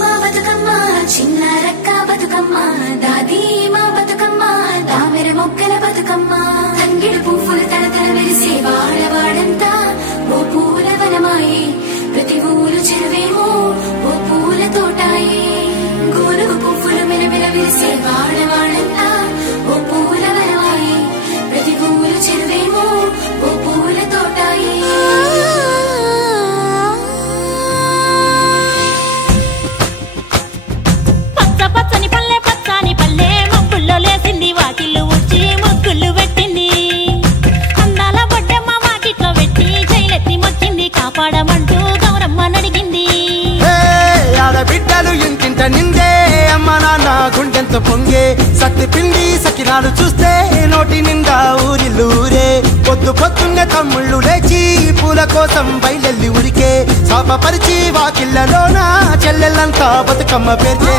మా బతుకమ్మ చిన్న రక్క బతుకమ్మ దాది మా బతుకమ్మ దామెర మొక్కల బతుకమ్మ తంగిడు పువ్వులు తడతల వెలిసే వాడవాడంతా ఓ పూల వనమాయే ప్రతి ఊరు చెరువేమో ఓ పూల తోటాయే గోరుగు పువ్వులు మెలమెల వెలిసే వాడవాడంతా ఓ పూల వనమాయే ప్రతి ఊరు చెరువేమో ఓ పూల తోటాయే పచ్చని పల్లె పచ్చని పల్లె మబ్బుల్లో లేసింది వాకిళ్ళు ఉచ్చి ముగ్గులు పెట్టింది అందాల బొడ్డమ్మ వాకిట్లో పెట్టి జైలెత్తి మొచ్చింది కాపాడమంటూ గౌరమ్మ నడిగింది ఆడబిడ్డలు ఇంటింట నిందే అమ్మ నాన్న గుండెంతో పొంగే సత్తి పిండి సకినాలు చూస్తే నోటి నిండా ఊరిల్లూరే పొద్దు పొద్దున్నే తమ్ముళ్ళు లేచి పూల కోసం బయలెల్లి ఉరికే శాపపరిచి వాకిళ్ళలోన చెల్లెళ్ళంతా బతుకమ్మ పేర్చే